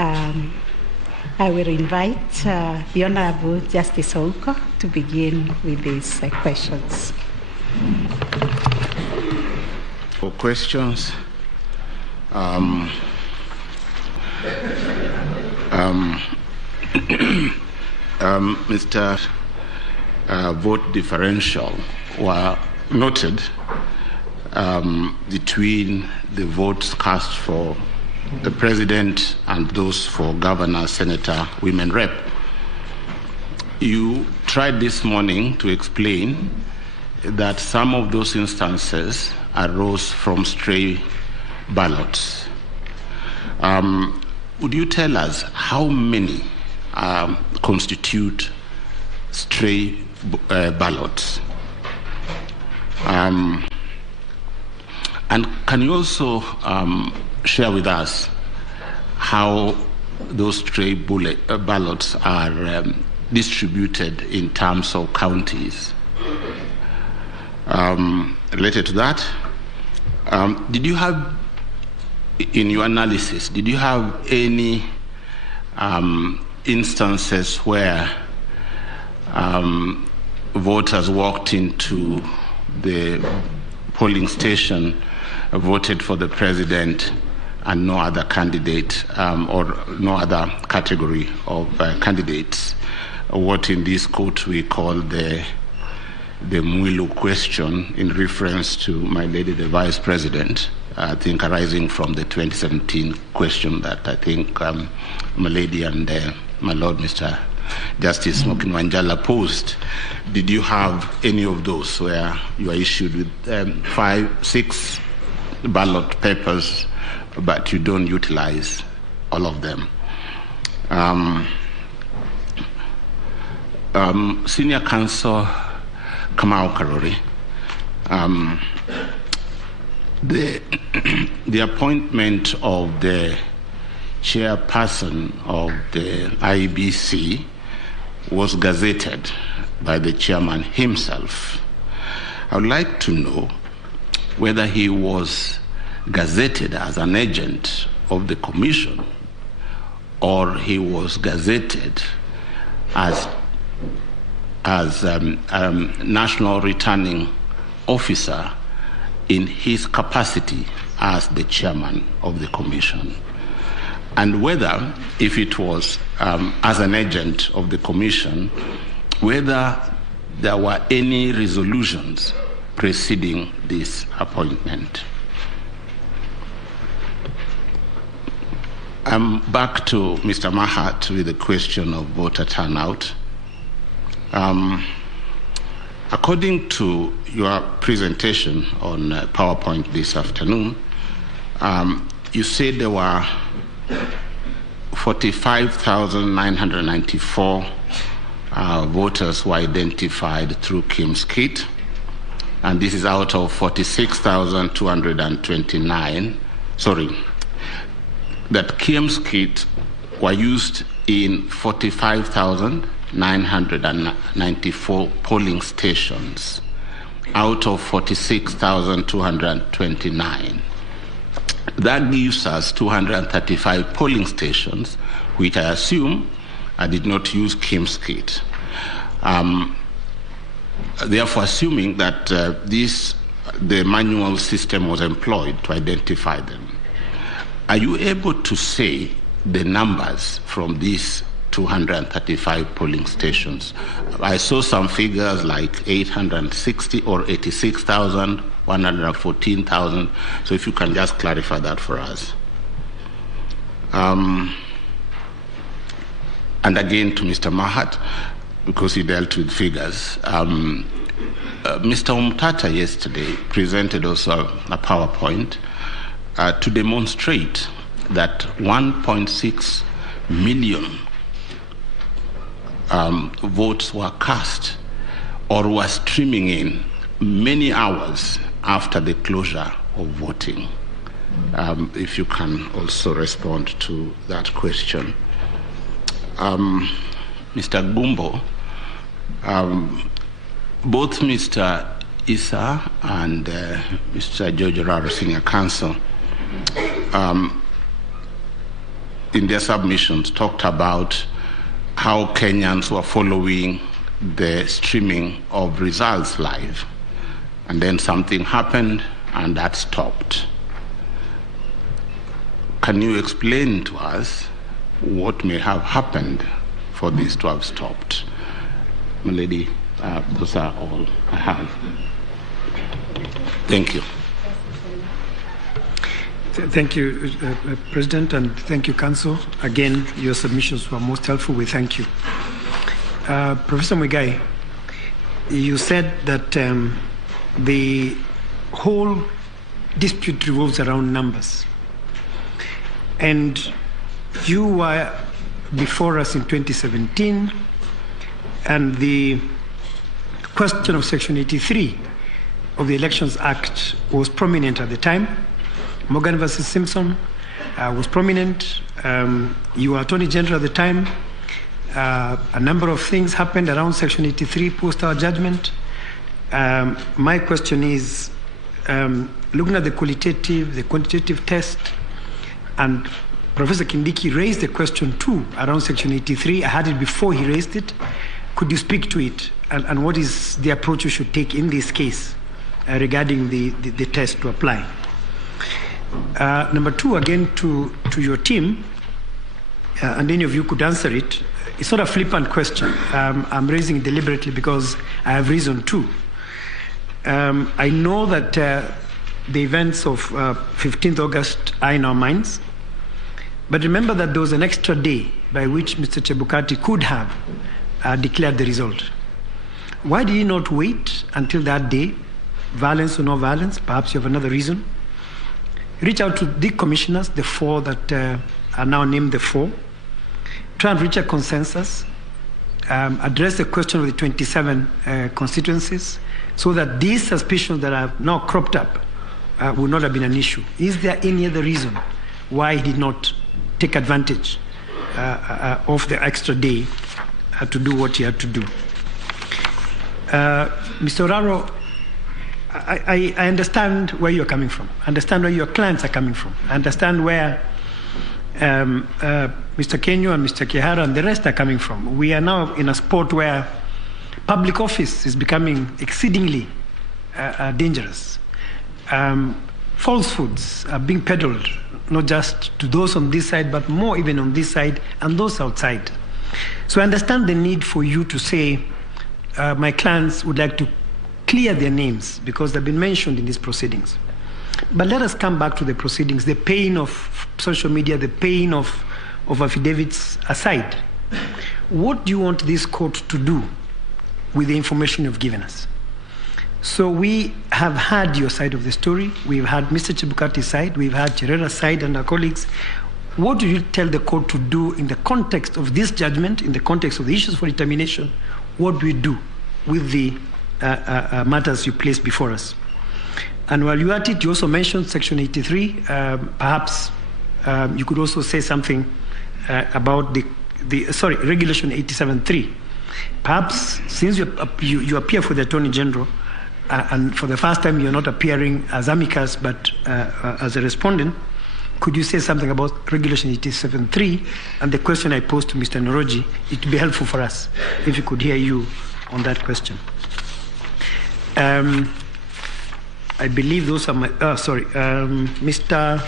I will invite the Honorable Justice Ouko to begin with these questions. For questions, Mr. Vote differential were noted between the votes cast for the president and those for governor, senator, women rep. You tried this morning to explain that some of those instances arose from stray ballots. Would you tell us how many constitute stray ballots? And can you also share with us how those stray ballots are distributed in terms of counties? Related to that, did you have, in your analysis, did you have any instances where voters walked into the polling station, voted for the president and no other candidate or no other category of candidates, what in this court we call the Mwilu question, in reference to my lady the vice president, I think arising from the 2017 question that I think my lady and my lord Mr. Justice Mokinwanjala posed. Did you have any of those where you are issued with 5, 6 ballot papers, but you don't utilize all of them? Senior Counsel Kamau Karori, the appointment of the chairperson of the IBC was gazetted by the chairman himself. I would like to know whether he was gazetted as an agent of the commission or he was gazetted as national returning officer in his capacity as the chairman of the commission, and whether, if it was as an agent of the commission, whether there were any resolutions preceding this appointment. I'm back to Mr. Mahat with the question of voter turnout. According to your presentation on PowerPoint this afternoon, you said there were 45,994 voters were identified through Kim's kit, and this is out of 46,229. Sorry, that Kim's kit were used in 45,994 polling stations out of 46,229. That gives us 235 polling stations, which I assume I did not use Kim's kit. Therefore, assuming that the manual system was employed to identify them, are you able to say the numbers from these 235 polling stations? I saw some figures like 860 or 86,000, 114,000. So if you can just clarify that for us. And again to Mr. Mahat, because he dealt with figures. Mr. Umtata yesterday presented also a PowerPoint to demonstrate that 1.6 million votes were cast or were streaming in many hours after the closure of voting. If you can also respond to that question. Mr. Gumbo, both Mr. Issa and Mr. George Raro, Senior Counsel, in their submissions, talked about how Kenyans were following the streaming of results live. And then something happened and that stopped. Can you explain to us what may have happened for this to have stopped? My lady, those are all I have. Thank you. Thank you, President, and thank you, Council. Again, your submissions were most helpful. We thank you. Professor Muigai, you said that the whole dispute revolves around numbers. And you were before us in 2017, and the question of Section 83 of the Elections Act was prominent at the time. Morgan versus Simpson was prominent. You were Attorney General at the time. A number of things happened around Section 83 post our judgment. My question is, looking at the qualitative, the quantitative test, and Professor Kindiki raised the question too around Section 83. I had it before he raised it. Could you speak to it? And what is the approach you should take in this case regarding the test to apply? Number two, again to your team, and any of you could answer it. It's not a flippant question. I'm raising it deliberately because I have reason to. I know that the events of 15th August are in our minds, but remember that there was an extra day by which Mr. Chebukati could have declared the result. Why did he not wait until that day? Violence or no violence? Perhaps you have another reason. Reach out to the commissioners, the four that are now named the four. Try and reach a consensus. Address the question of the 27 constituencies so that these suspicions that have now cropped up would not have been an issue. Is there any other reason why he did not take advantage of the extra day to do what he had to do? Mr. Oraro, I understand where you're coming from. I understand where your clients are coming from. I understand where Mr. Kenyo and Mr. Kihara and the rest are coming from. We are now in a sport where public office is becoming exceedingly dangerous. Falsehoods are being peddled, not just to those on this side, but more even on this side and those outside. So I understand the need for you to say, my clients would like to clear their names because they've been mentioned in these proceedings. But let us come back to the proceedings, the pain of social media, the pain of affidavits aside. What do you want this court to do with the information you've given us? So we have had your side of the story. We've had Mr. Chebukati's side. We've had Cherera's side and our colleagues. What do you tell the court to do in the context of this judgment, in the context of the issues for determination? What do we do with the matters you placed before us? And while you're at it, you also mentioned Section 83. Perhaps you could also say something about Regulation 87.3. Perhaps since you appear for the Attorney General, and for the first time you're not appearing as amicus but as a respondent, could you say something about Regulation 87.3 and the question I posed to Mr. Noroji? It would be helpful for us if we could hear you on that question. I believe those are my, Mr.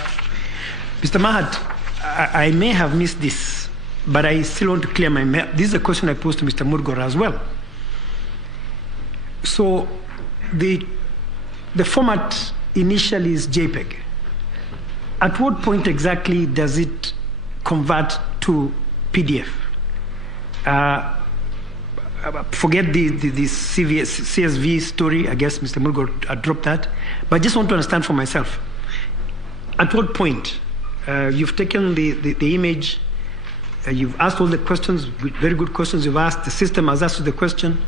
Mahat, I may have missed this, but I still want to clear my, this is a question I posed to Mr. Murgora as well. So the format initially is JPEG. At what point exactly does it convert to PDF? Forget the CSV story. I guess Mr. Mulgo dropped that. But I just want to understand for myself. At what point you've taken the image, you've asked all the questions, very good questions you've asked, the system has asked you the question.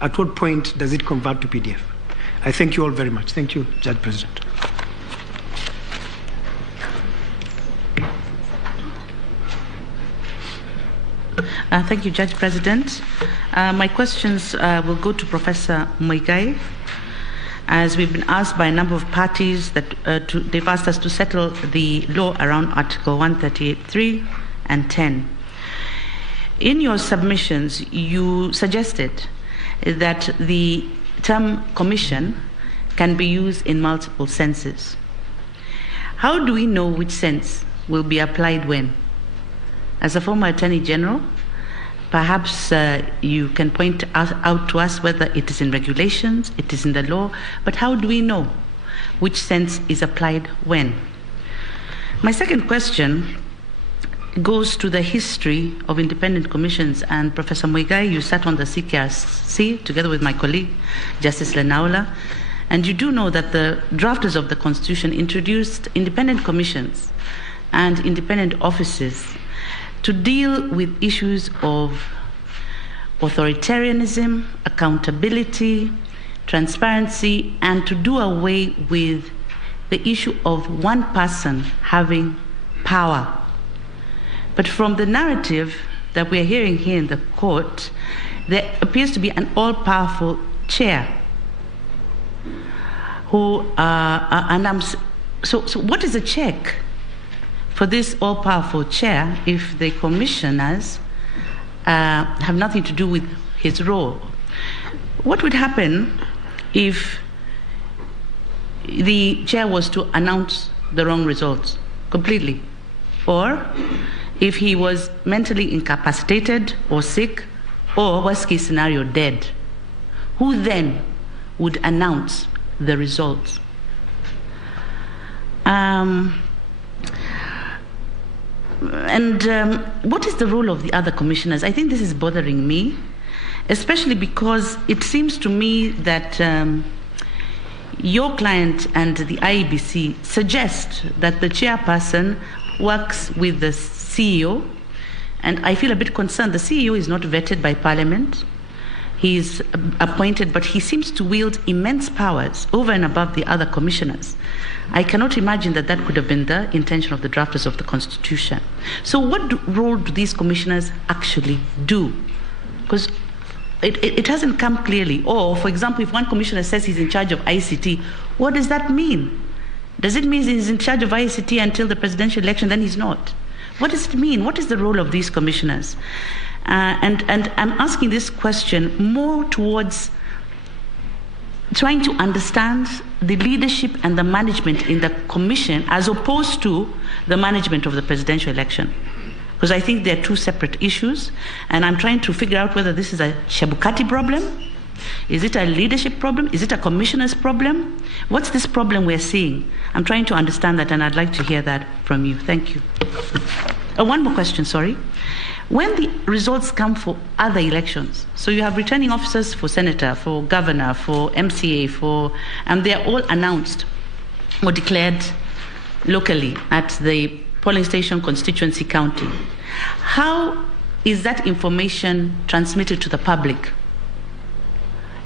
At what point does it convert to PDF? I thank you all very much. Thank you, Judge President. Thank you, Judge President. My questions will go to Professor Muigai. As we've been asked by a number of parties that they've asked us to settle the law around Article 138.3 10. In your submissions, you suggested that the term commission can be used in multiple senses. How do we know which sense will be applied when? As a former Attorney General, perhaps you can point out to us whether it is in regulations, it is in the law, but how do we know which sense is applied when? My second question goes to the history of independent commissions, and Professor Muigai, you sat on the CKRC together with my colleague, Justice Lenaula, and you do know that the drafters of the Constitution introduced independent commissions and independent offices to deal with issues of authoritarianism, accountability, transparency, and to do away with the issue of one person having power. But from the narrative that we are hearing here in the court, there appears to be an all-powerful chair who, so what is the check for this all-powerful chair if the commissioners have nothing to do with his role? What would happen if the chair was to announce the wrong results completely? Or if he was mentally incapacitated or sick, or worst case scenario, dead? Who then would announce the results? What is the role of the other commissioners? I think this is bothering me, especially because it seems to me that your client and the IEBC suggest that the chairperson works with the CEO, and I feel a bit concerned. The CEO is not vetted by Parliament. He's appointed, but he seems to wield immense powers over and above the other commissioners. I cannot imagine that that could have been the intention of the drafters of the Constitution. So what role do these commissioners actually do? Because it hasn't come clearly. Or, for example, if one commissioner says he's in charge of ICT, what does that mean? Does it mean he's in charge of ICT until the presidential election, then he's not? What does it mean? What is the role of these commissioners? And I'm asking this question more towards trying to understand the leadership and the management in the commission as opposed to the management of the presidential election. Because I think they're two separate issues, and I'm trying to figure out whether this is a Chebukati problem. Is it a leadership problem? Is it a commissioner's problem? What's this problem we're seeing? I'm trying to understand that, and I'd like to hear that from you. Thank you. One more question, sorry. When the results come for other elections, so you have returning officers for senator, for governor, for MCA, and they're all announced or declared locally at the polling station, constituency, county. How is that information transmitted to the public?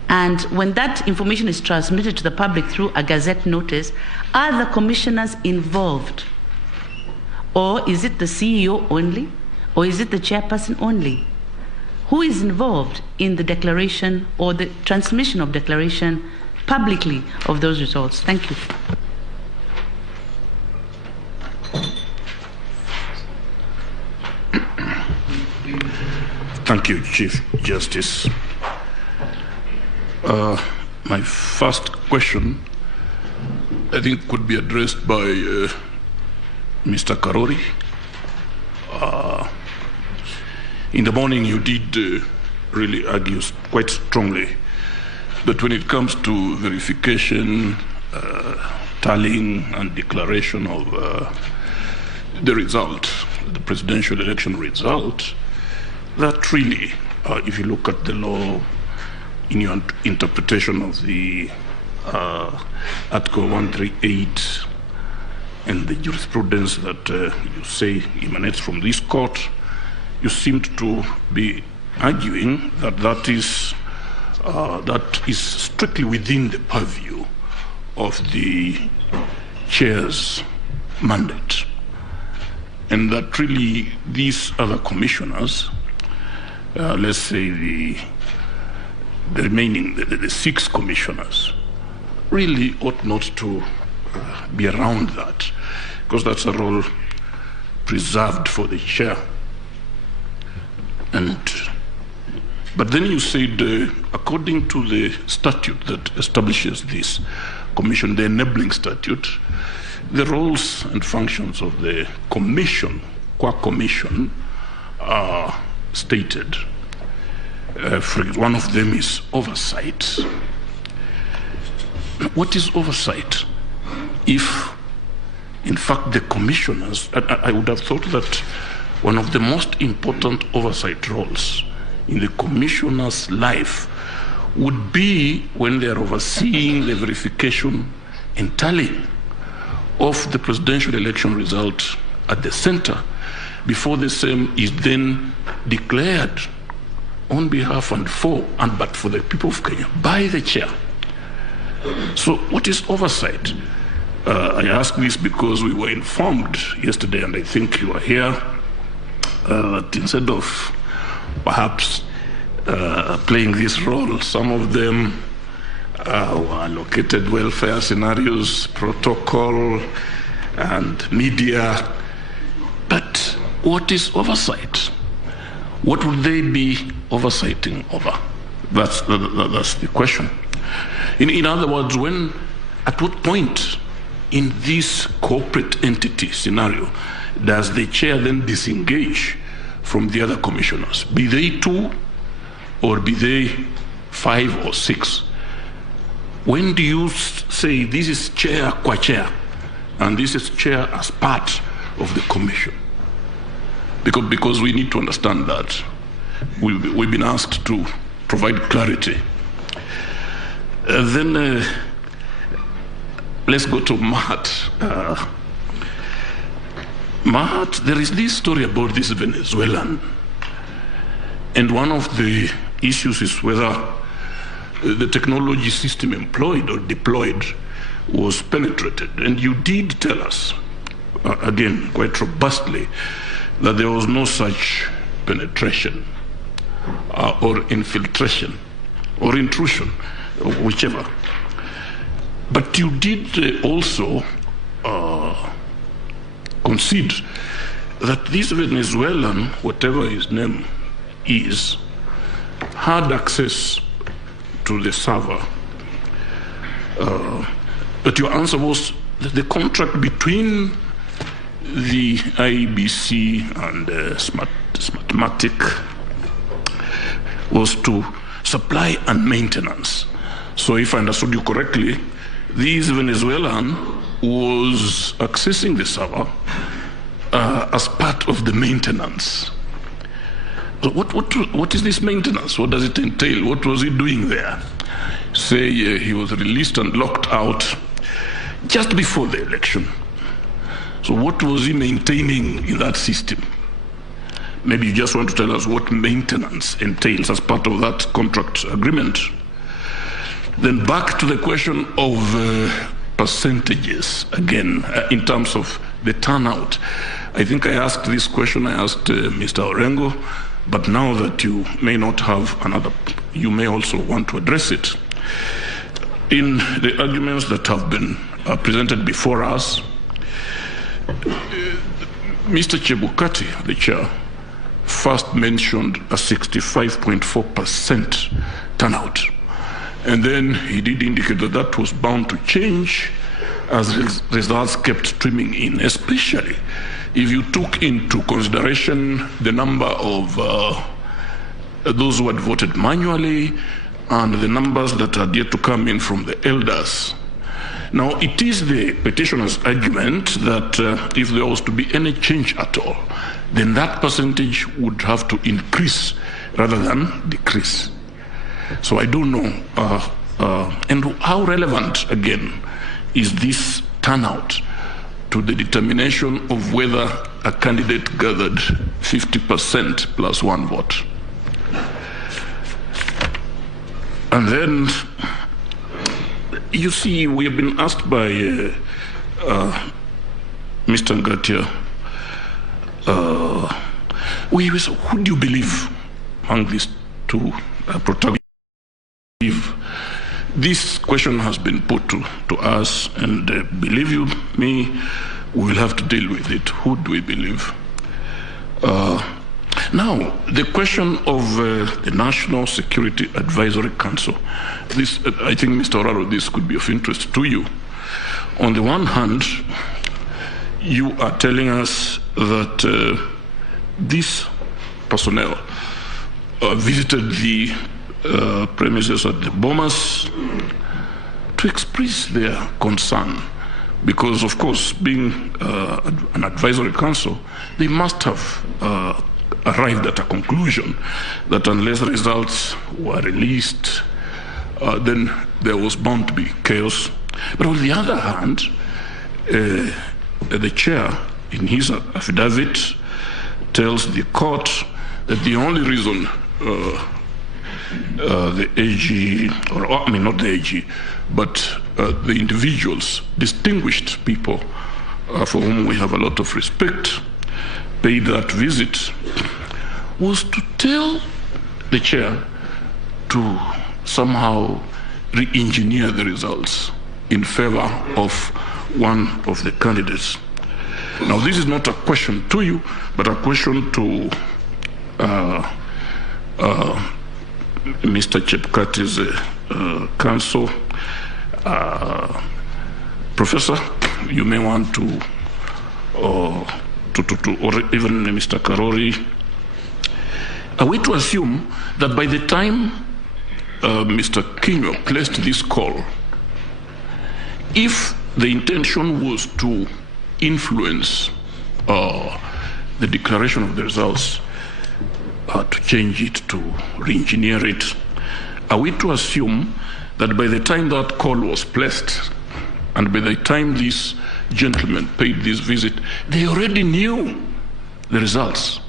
And when that information is transmitted to the public through a gazette notice, are the commissioners involved? Or is it the CEO only? Or is it the chairperson only? Who is involved in the declaration or the transmission of declaration publicly of those results? Thank you. Thank you, Chief Justice. My first question, I think, could be addressed by Mr. Karori. In the morning, you did really argue quite strongly that when it comes to verification, tallying, and declaration of the result, the presidential election result, that really, if you look at the law, in your interpretation of the Article 138 and the jurisprudence that you say emanates from this court, you seemed to be arguing that that is strictly within the purview of the chair's mandate, and that really these other commissioners, let's say the remaining, the 6 commissioners, really ought not to be around that, because that's a role preserved for the chair. But then you said, according to the statute that establishes this commission, the enabling statute, the roles and functions of the commission, commission, are stated. One of them is oversight. What is oversight? If, in fact, the commissioners, I would have thought that one of the most important oversight roles in the commissioner's life would be when they are overseeing the verification and tallying of the presidential election result at the center before the same is then declared on behalf and for, and but for the people of Kenya by the chair. So what is oversight? I ask this because we were informed yesterday, and I think you are here, that instead of perhaps playing this role, some of them were allocated welfare scenarios, protocol, and media. But what is oversight? What would they be oversighting over? That's the question. In other words, at what point in this corporate entity scenario does the chair then disengage from the other commissioners, be they 2 or be they 5 or 6? When do you say this is chair qua chair and this is chair as part of the commission? Because we need to understand that. We've been asked to provide clarity. Then let's go to Mahat. Mahat, there is this story about this Venezuelan, and one of the issues is whether the technology system employed or deployed was penetrated. And you did tell us, again, quite robustly, that there was no such penetration or infiltration or intrusion, whichever. But you did also concede that this Venezuelan, whatever his name is, had access to the server. But your answer was that the contract between the IBC and Smartmatic was to supply and maintenance. So if I understood you correctly, this Venezuelan was accessing the server as part of the maintenance. So what is this maintenance? What does it entail? What was he doing there? Say he was released and locked out just before the election. So what was he maintaining in that system? Maybe you just want to tell us what maintenance entails as part of that contract agreement. Then back to the question of percentages again, in terms of the turnout. I think I asked this question, I asked Mr. Orengo, but now that you may not have another, you may also want to address it. In the arguments that have been presented before us, Mr. Chebukati, the chair, first mentioned a 65.4% turnout. And then he did indicate that that was bound to change as results kept streaming in, especially if you took into consideration the number of those who had voted manually and the numbers that had yet to come in from the elders. Now, it is the petitioner's argument that if there was to be any change at all, then that percentage would have to increase rather than decrease. So I don't know, and how relevant, again, is this turnout to the determination of whether a candidate gathered 50% plus 1 vote? And then, you see, we have been asked by Mr. Ngatia, who do you believe among these two protagonists? This question has been put to us, and believe you me, we will have to deal with it. Who do we believe? Now, the question of the National Security Advisory Council. This, I think, Mr. Oraro, this could be of interest to you. On the one hand, you are telling us that these personnel visited the premises at the Bomas to express their concern, because, of course, being an advisory council, they must have arrived at a conclusion that unless results were released, then there was bound to be chaos. But on the other hand, the chair, in his affidavit, tells the court that the only reason the AG, or I mean not the AG, but the individuals, distinguished people for whom we have a lot of respect, paid that visit, was to tell the chair to somehow re-engineer the results in favor of one of the candidates. Now, this is not a question to you, but a question to Mr. Chepkati's counsel. Professor, you may want to or even Mr. Karori, are we to assume that by the time Mr. Kinyo placed this call, if the intention was to influence the declaration of the results, to change it, to re-engineer it, are we to assume that by the time that call was placed and by the time this gentleman paid this visit, they already knew the results?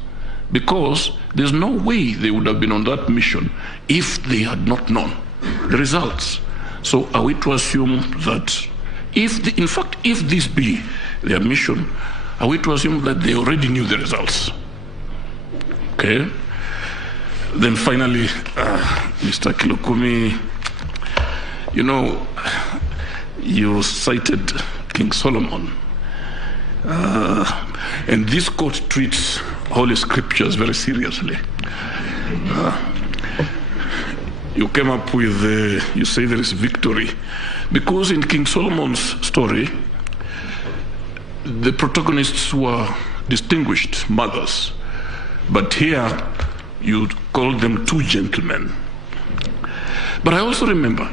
Because there's no way they would have been on that mission if they had not known the results. So are we to assume that in fact, if this be their mission, are we to assume that they already knew the results? Okay. Then finally, Mr. Kilokumi, you know, you cited King Solomon. And this court treats Holy Scriptures very seriously. You came up with, you say there is victory. Because in King Solomon's story, the protagonists were distinguished mothers. But here, you called them two gentlemen. But I also remember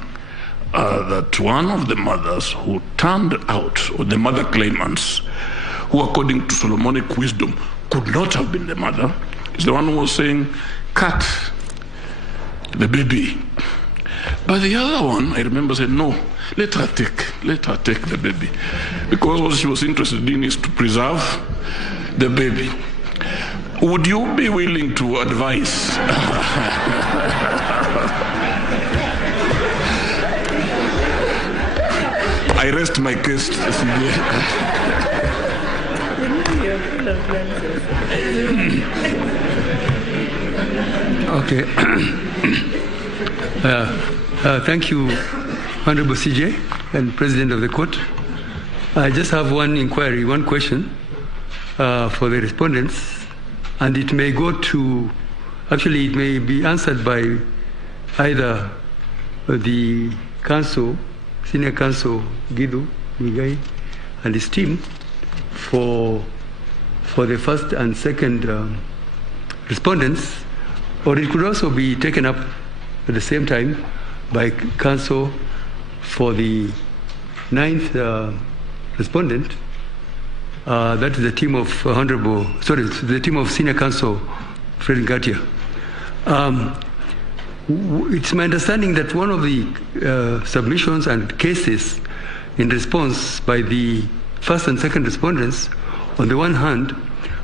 that one of the mothers who turned out, or the mother claimants, who according to Solomonic wisdom could not have been the mother, is the one who was saying, cut the baby. But the other one, I remember, said, no, let her take the baby. Because what she was interested in is to preserve the baby. Would you be willing to advise? I rest my case. Okay. Thank you, Honorable CJ and President of the Court. I just have one inquiry, one question for the respondents, and it may go to, actually it may be answered by either the counsel, Senior Counsel Gidu Migai and his team for the first and second respondents, or it could also be taken up at the same time by counsel for the ninth respondent. That is the team of the team of Senior Counsel Fred Ngatia. It's my understanding that one of the submissions and cases in response by the first and second respondents, on the one hand,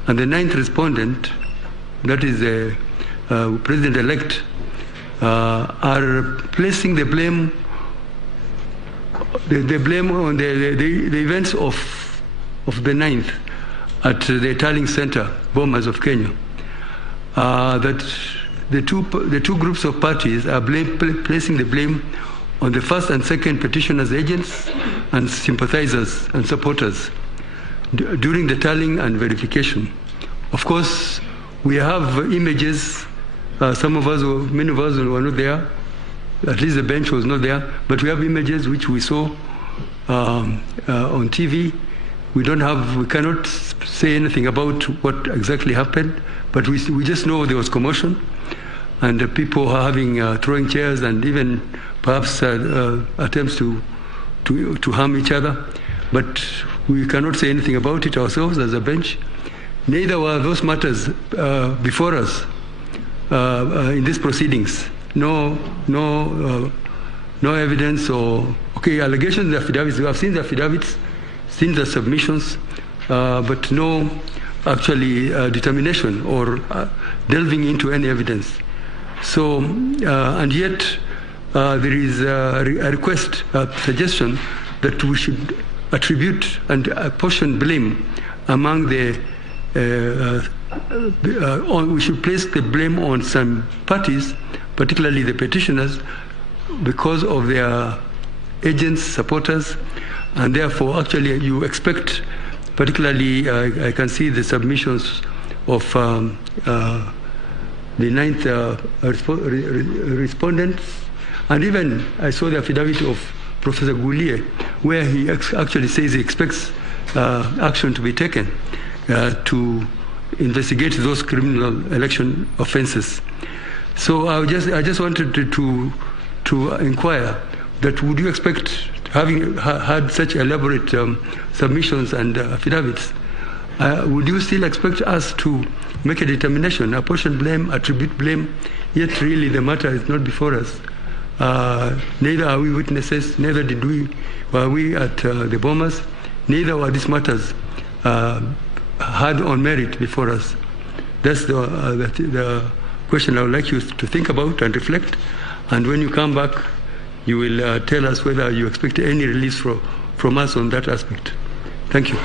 and the ninth respondent, that is the President-elect, are placing the blame on the events of the ninth at the Tarling Center, Bomas of Kenya. That the two groups of parties are placing the blame on the first and second petitioners' agents and sympathizers and supporters during the tallying and verification. Of course, we have images. Some of us, many of us were not there. At least the bench was not there. But we have images which we saw on TV. We cannot say anything about what exactly happened, but we just know there was commotion, and people are having throwing chairs and even perhaps attempts to harm each other. But we cannot say anything about it ourselves as a bench. Neither were those matters before us in these proceedings. No evidence or allegations, affidavits. We have seen the affidavits, seen the submissions, but no actually determination or delving into any evidence. So, and yet there is a request, a suggestion that we should attribute and apportion blame among the, we should place the blame on some parties, particularly the petitioners, because of their agents, supporters, and therefore actually you expect, particularly I can see the submissions of the 9th respondents, and even I saw the affidavit of Professor Goulier, where he actually says he expects action to be taken to investigate those criminal election offenses. So I just wanted to inquire that would you expect, having had such elaborate submissions and affidavits, would you still expect us to make a determination, apportion blame, attribute blame, yet really the matter is not before us? Neither are we witnesses, neither were we at the bombers, neither were these matters had on merit before us. That's the question I would like you to think about and reflect, and when you come back, you will tell us whether you expect any release from us on that aspect. Thank you.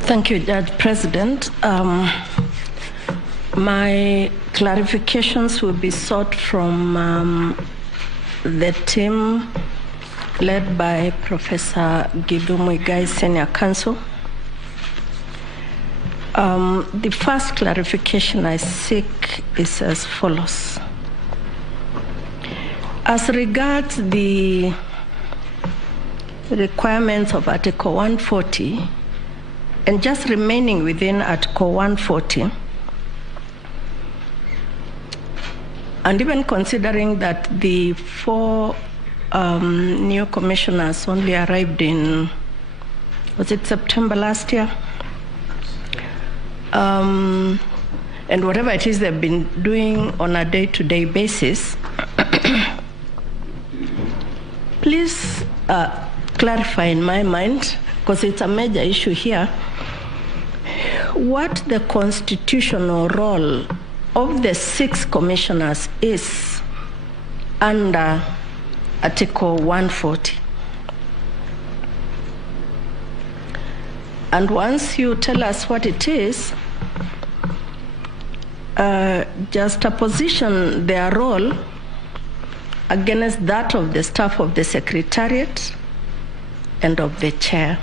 Thank you, Judge President. My clarifications will be sought from the team led by Professor Gidu Muigai, Senior Counsel. The first clarification I seek is as follows. As regards the requirements of Article 140, and just remaining within Article 140, and even considering that the 4 new commissioners only arrived in, was it September last year? And whatever it is they've been doing on a day-to-day basis, please clarify in my mind, because it's a major issue here, what the constitutional role of the 6 commissioners is under Article 140. And once you tell us what it is, just position their role against that of the staff of the Secretariat and of the chair.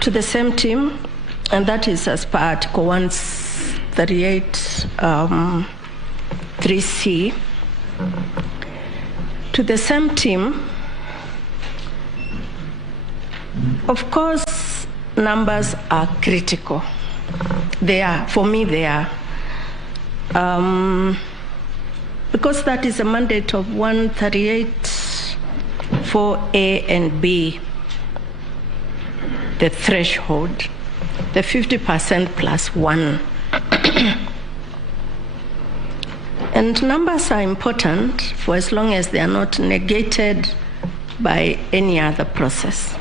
To the same team, and that is as per Article 138 3C. To the same team, of course, numbers are critical. They are, for me, they are. Because that is a mandate of 138 for A and B, the threshold, the 50% plus 1. And numbers are important for as long as they are not negated by any other process.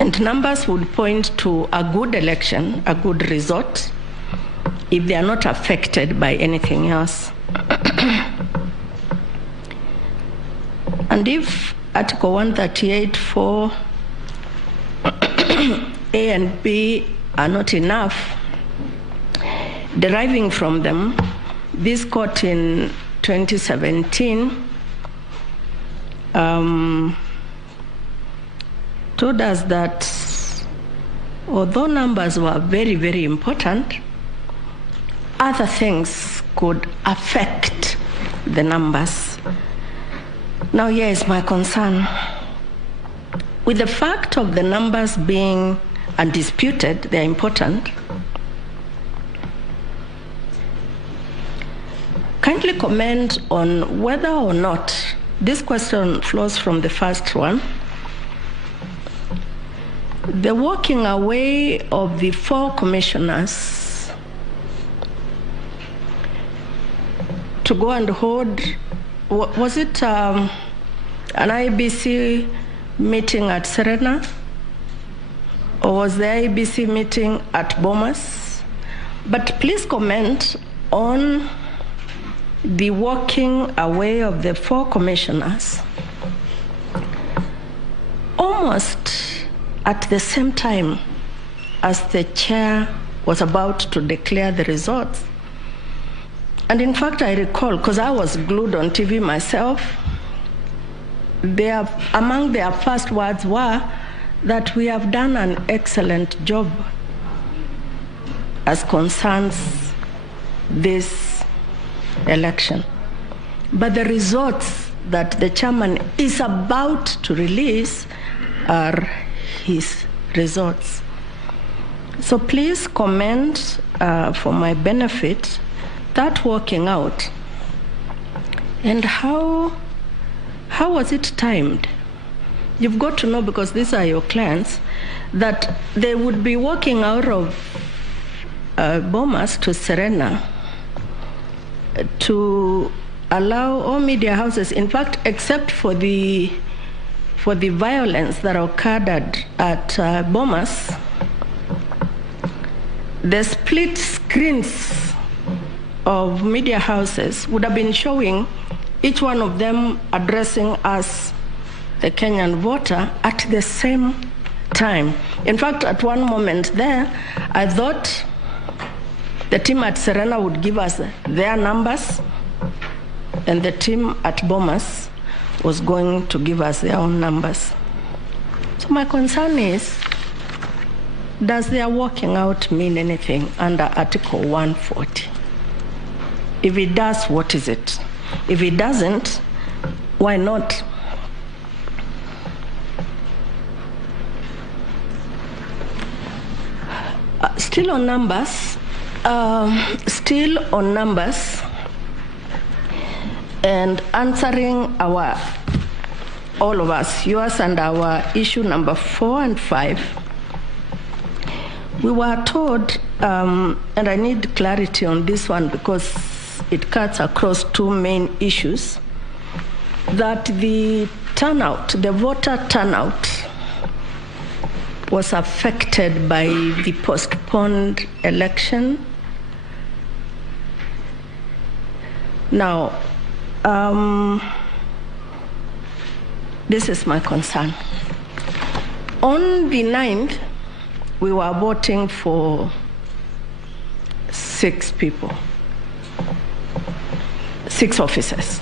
And numbers would point to a good election, a good result, if they are not affected by anything else. And if Article 138 for A and B are not enough, deriving from them, this court in 2017 told us that although numbers were very, very important, other things could affect the numbers. Now, here is my concern. With the fact of the numbers being undisputed, they're important, kindly comment on whether or not, this question flows from the first one, the walking away of the 4 commissioners to go and hold, was it an IBC meeting at Serena? Or was the IBC meeting at Bomas? But please comment on the walking away of the 4 commissioners almost at the same time as the chair was about to declare the results. And in fact, I recall, because I was glued on TV myself, among their first words were that we have done an excellent job as concerns this election. But the results that the chairman is about to release are his results. So please comment for my benefit that working out, and how was it timed? You've got to know, because these are your clients, that they would be walking out of Bomas to Serena to allow all media houses, in fact, except for the violence that occurred at Bomas, the split screens of media houses would have been showing each one of them addressing us, the Kenyan voter, at the same time. In fact, at one moment there, I thought the team at Serena would give us their numbers, and the team at Bomas was going to give us their own numbers. So my concern is, does their walking out mean anything under Article 140? If it does, what is it? If it doesn't, why not? Still on numbers, and answering all of us, yours and our issue number 4 and 5, we were told, and I need clarity on this one because it cuts across 2 main issues, that the turnout, the voter turnout, was affected by the postponed election. Now, this is my concern. On the 9th, we were voting for 6 people, 6 officers.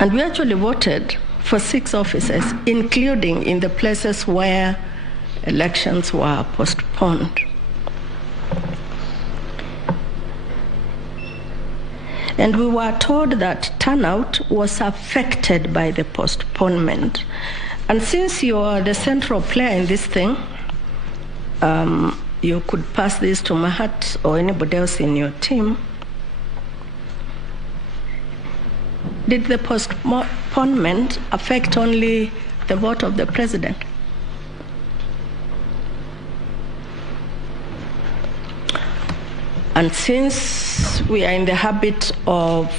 And we actually voted for 6 officers, including in the places where elections were postponed. And we were told that turnout was affected by the postponement. And since you are the central player in this thing, you could pass this to Mahat or anybody else in your team. Did the postponement affect only the vote of the president? And since we are in the habit of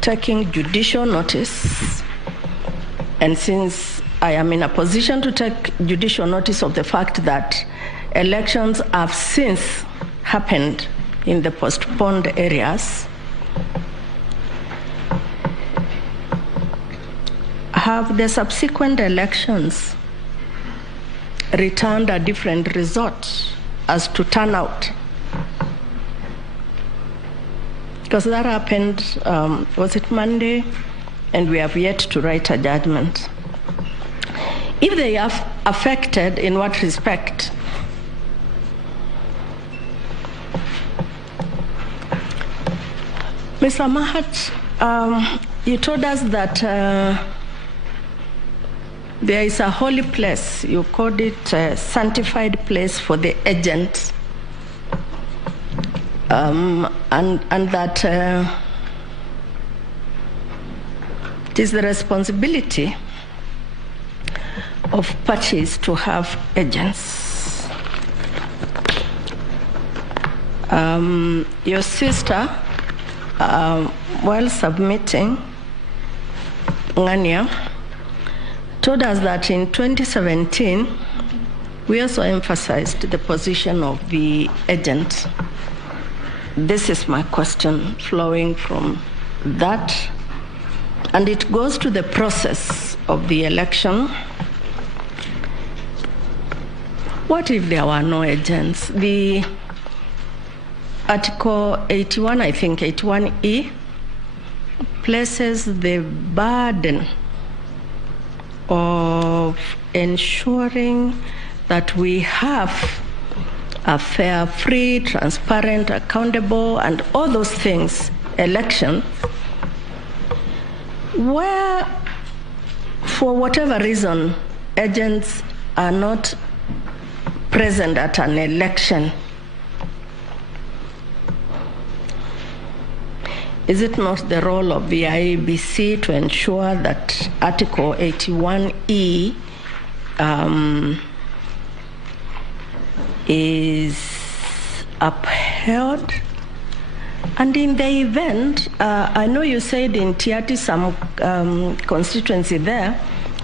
taking judicial notice, and since I am in a position to take judicial notice of the fact that elections have since happened in the postponed areas, have the subsequent elections returned a different result as to turnout? because that happened, was it Monday? And we have yet to write a judgment. If they are affected, in what respect? Mr. Mahat, you told us that there is a holy place. You called it a sanctified place for the agents, and that it is the responsibility of parties to have agents. Your sister, while submitting, Ngania, told us that in 2017, we also emphasized the position of the agent. This is my question flowing from that. And it goes to the process of the election. What if there were no agents? The Article 81, I think 81E, places the burden of ensuring that we have a fair, free, transparent, accountable, and all those things election, where, for whatever reason, agents are not present at an election. Is it not the role of the IEBC to ensure that Article 81E is upheld? And in the event, I know you said in Tiati, some constituency there,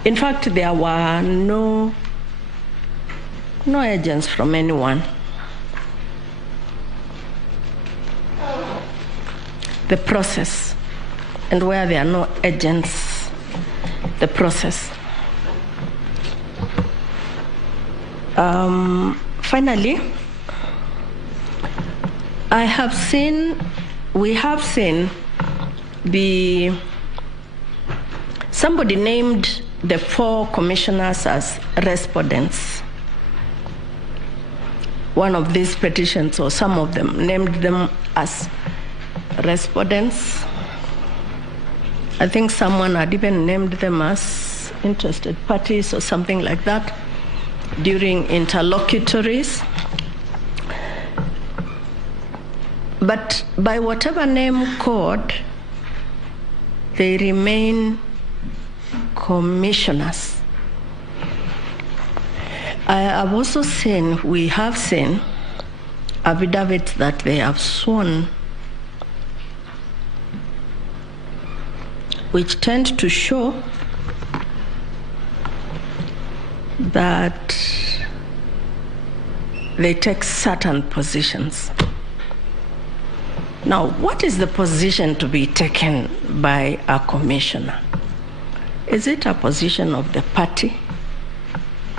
in fact, there were no agents from anyone. The process, and where there are no agents, the process. Finally, we have seen somebody named the 4 commissioners as respondents. One of these petitions, or some of them, named them as respondents. I think someone had even named them as interested parties or something like that during interlocutories. But by whatever name code, they remain commissioners. We have seen affidavits that they have sworn, which tend to show that they take certain positions. Now, what is the position to be taken by a commissioner? Is it a position of the party,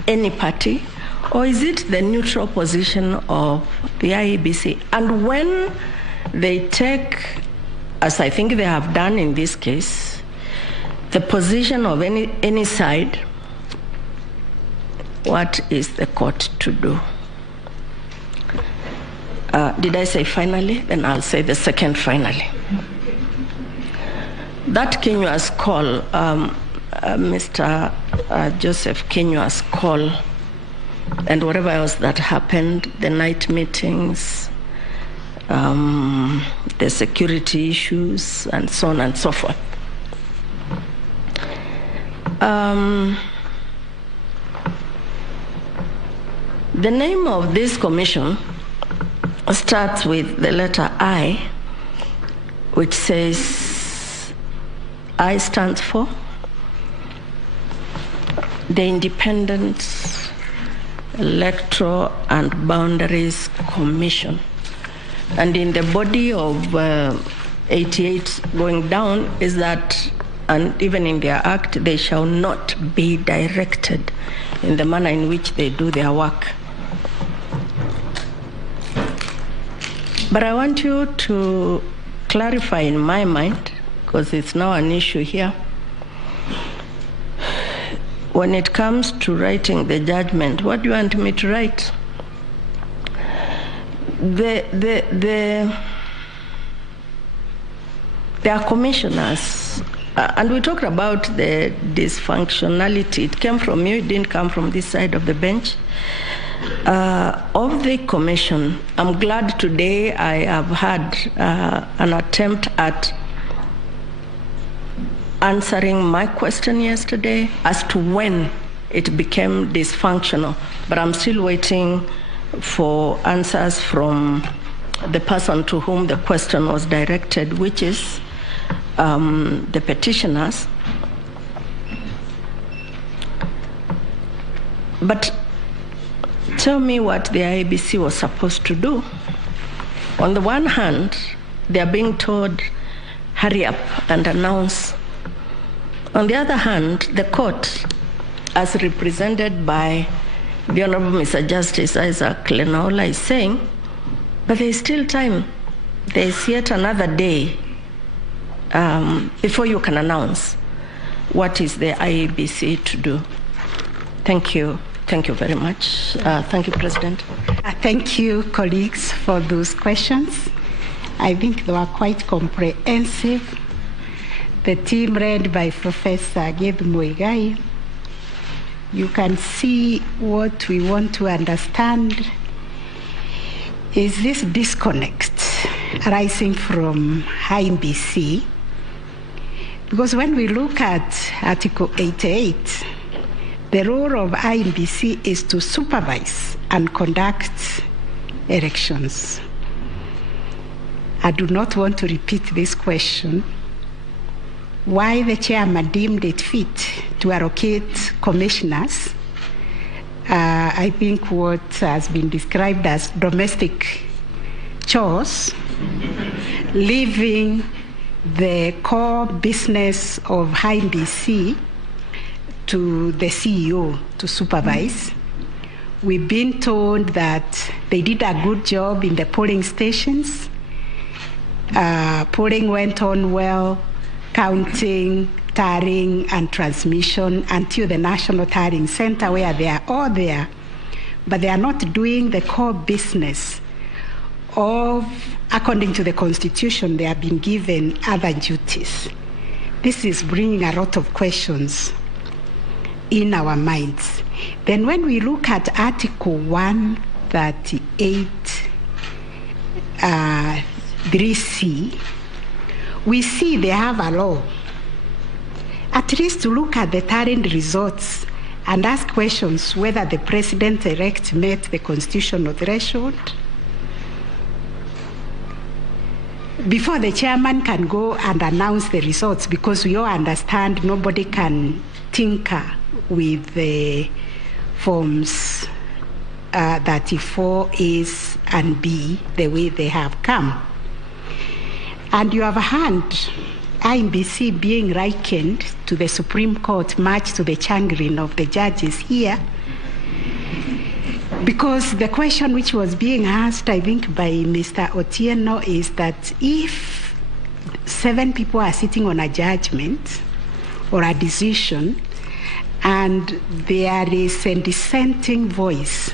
any party, or is it the neutral position of the IEBC? And when they take, as I think they have done in this case, the position of any side, what is the court to do? Did I say finally? Then I'll say the second finally. That Kenyua's call, Mr. Joseph Kenyua's call, and whatever else that happened, the night meetings, the security issues, and so on and so forth. The name of this commission starts with the letter I, which says, I stands for the Independent Electoral and Boundaries Commission. And in the body of 88 going down is that, and even in their act, they shall not be directed in the manner in which they do their work. But I want you to clarify in my mind, because it's now an issue here. When it comes to writing the judgment, what do you want me to write? There are commissioners, and we talked about the dysfunctionality. It came from you, it didn't come from this side of the bench. Of the commission, I'm glad today I have had an attempt at answering my question yesterday as to when it became dysfunctional, but I'm still waiting for answers from the person to whom the question was directed, which is the petitioners. But tell me what the IEBC was supposed to do. On the one hand, they are being told, hurry up and announce. On the other hand, the court, as represented by the Honorable Mr. Justice Isaac Lenaola, is saying, but there is still time. There is yet another day before you can announce what is the IEBC to do. Thank you. Thank you very much. Thank you, President. Thank you, colleagues, for those questions. I think they were quite comprehensive. The team led by Professor Geth Muigai, you can see what we want to understand is this disconnect arising from IEBC. Because when we look at Article 88, the role of IEBC is to supervise and conduct elections. I do not want to repeat this question. Why the chairman deemed it fit to allocate commissioners, I think what has been described as domestic chores, leaving the core business of IEBC to the CEO to supervise. We've been told that they did a good job in the polling stations. Polling went on well, counting, tallying, and transmission until the National Tallying Center, where they are all there, but they are not doing the core business of, according to the Constitution, they have been given other duties. This is bringing a lot of questions in our minds. Then when we look at Article 138, 3C, we see they have a law, at least to look at the tallying results and ask questions whether the president-elect met the constitutional threshold before the chairman can go and announce the results, because we all understand nobody can tinker with the forms 34A's and B the way they have come. And you have heard IEBC being likened to the Supreme Court, much to the chagrin of the judges here, because the question which was being asked, I think, by Mr. Otieno is that if 7 people are sitting on a judgment or a decision and there is a dissenting voice,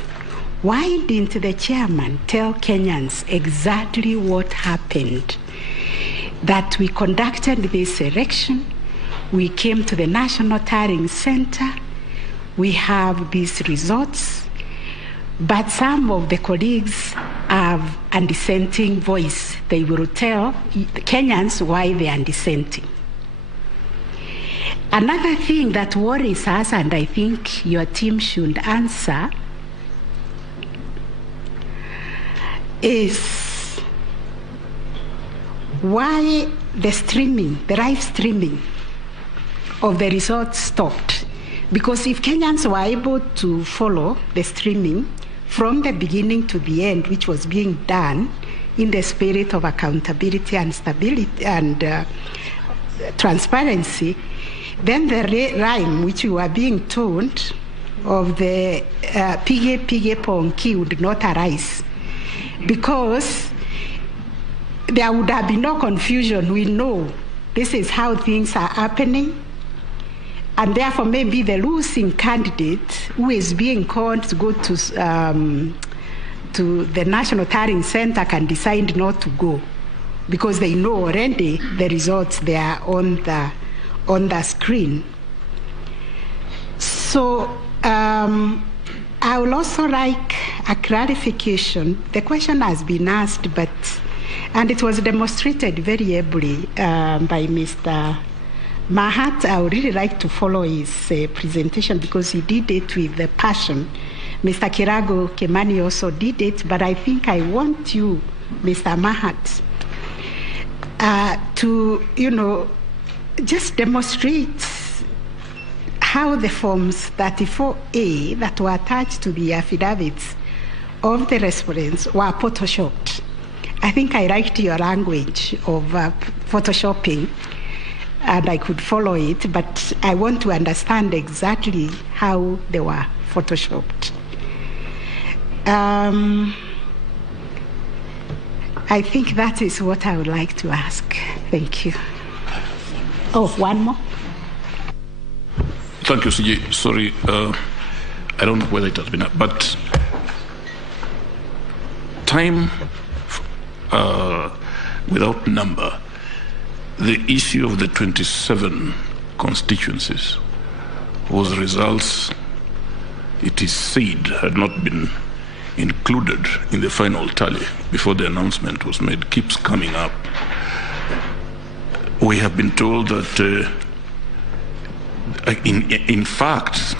why didn't the chairman tell Kenyans exactly what happened? That we conducted this election, we came to the National Tallying Center, we have these results, but some of the colleagues have a dissenting voice. They will tell Kenyans why they are dissenting. Another thing that worries us, and I think your team should answer, is why the live streaming of the results stopped. Because if Kenyans were able to follow the streaming from the beginning to the end, which was being done in the spirit of accountability and stability and transparency, then the rhyme which we were being told of the pige ponki would not arise. Because there would have been no confusion. We know this is how things are happening. And therefore, maybe the losing candidate who is being called to go to the National Tallying Center can decide not to go because they know already the results they are on the screen. So I would also like a clarification. The question has been asked, and it was demonstrated very ably by Mr. Mahat. I would really like to follow his presentation because he did it with the passion. Mr. Kirago Kemani also did it, but I think I want you, Mr. Mahat, to, just demonstrate how the forms 34A that were attached to the affidavits of the respondents were photoshopped. I think I liked your language of photoshopping, and I could follow it, but I want to understand exactly how they were photoshopped. I think that is what I would like to ask. Thank you. Oh, one more. Thank you, CJ. Sorry, I don't know whether it has been, but time without number, the issue of the 27 constituencies whose results, it is said, had not been included in the final tally before the announcement was made, keeps coming up. We have been told that in fact,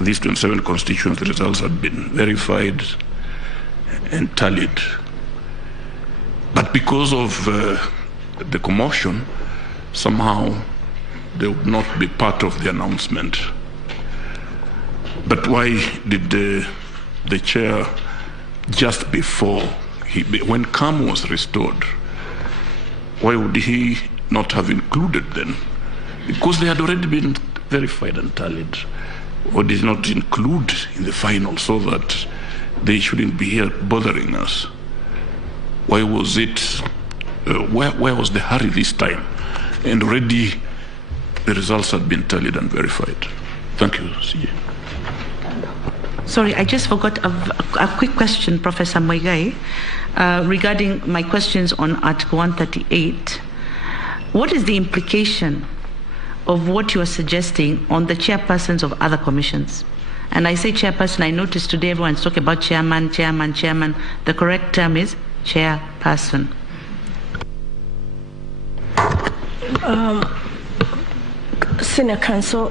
these 27 constituency results had been verified and tallied. But because of the commotion, somehow they would not be part of the announcement. But why did the chair, just before, when calm was restored, why would he not have included them? Because they had already been verified and tallied. Or did not include in the final so that they shouldn't be here bothering us? Why was it, where was the hurry this time? And already the results had been tallied and verified. Thank you, CJ. Sorry, I just forgot a quick question, Professor Muigai, regarding my questions on Article 138. What is the implication of what you are suggesting on the chairpersons of other commissions? And I say chairperson, I noticed today everyone's talking about chairman, chairman, chairman. The correct term is chairperson. Senior Counsel,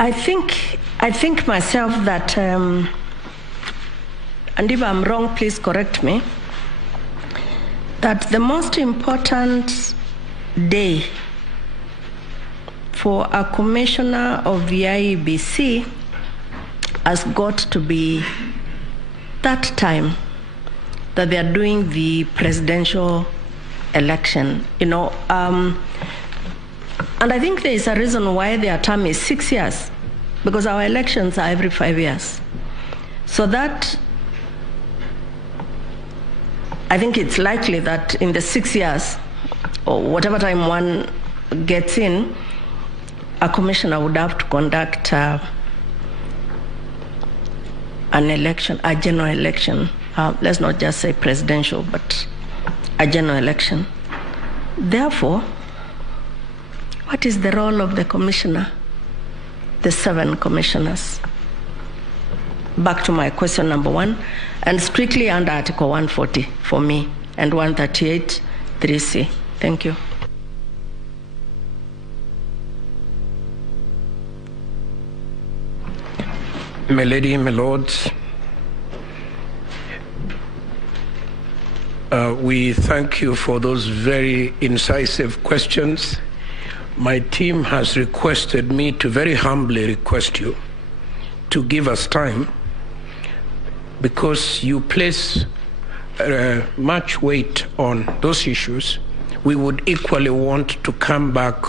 I think myself that, and if I'm wrong, please correct me, that the most important day for a commissioner of the IEBC has got to be that time that they are doing the presidential election, and I think there is a reason why their term is 6 years, because our elections are every 5 years. So that, I think it's likely that in the 6 years, or whatever time one gets in, a commissioner would have to conduct an election, a general election. Let's not just say presidential, but a general election. Therefore, what is the role of the commissioner, the 7 commissioners? Back to my question number 1, and strictly under Article 140 for me, and 138, 3C. Thank you. My lady, my lords, we thank you for those very incisive questions. My team has requested me to very humbly request you to give us time, because you place much weight on those issues. We would equally want to come back,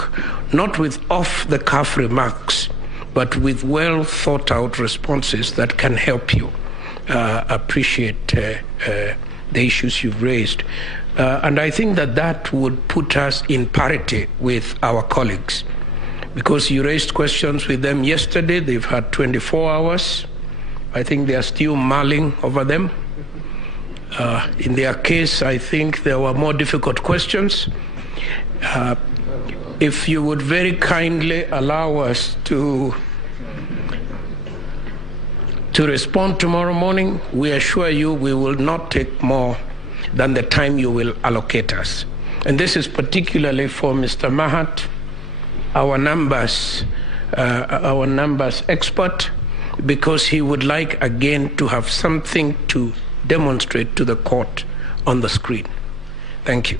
not with off-the-cuff remarks, but with well thought out responses that can help you. appreciate the issues you've raised. And I think that would put us in parity with our colleagues, because you raised questions with them yesterday. They've had 24 hours. I think they are still mulling over them. In their case, I think there were more difficult questions. If you would very kindly allow us to respond tomorrow morning, we assure you we will not take more than the time you will allocate us. And this is particularly for Mr. Mahat, our numbers expert, because he would like again to have something to demonstrate to the court on the screen. Thank you.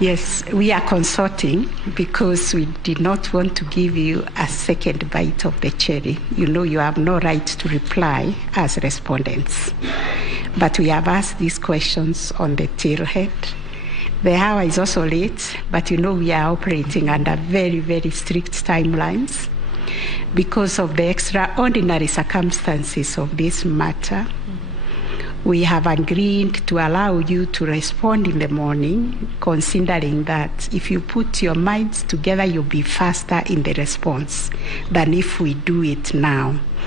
Yes, we are consulting because we did not want to give you a second bite of the cherry. You know you have no right to reply as respondents. But we have asked these questions on the tailhead. The hour is also late, but you know we are operating under very, very strict timelines because of the extraordinary circumstances of this matter. We have agreed to allow you to respond in the morning, considering that if you put your minds together, you'll be faster in the response than if we do it now.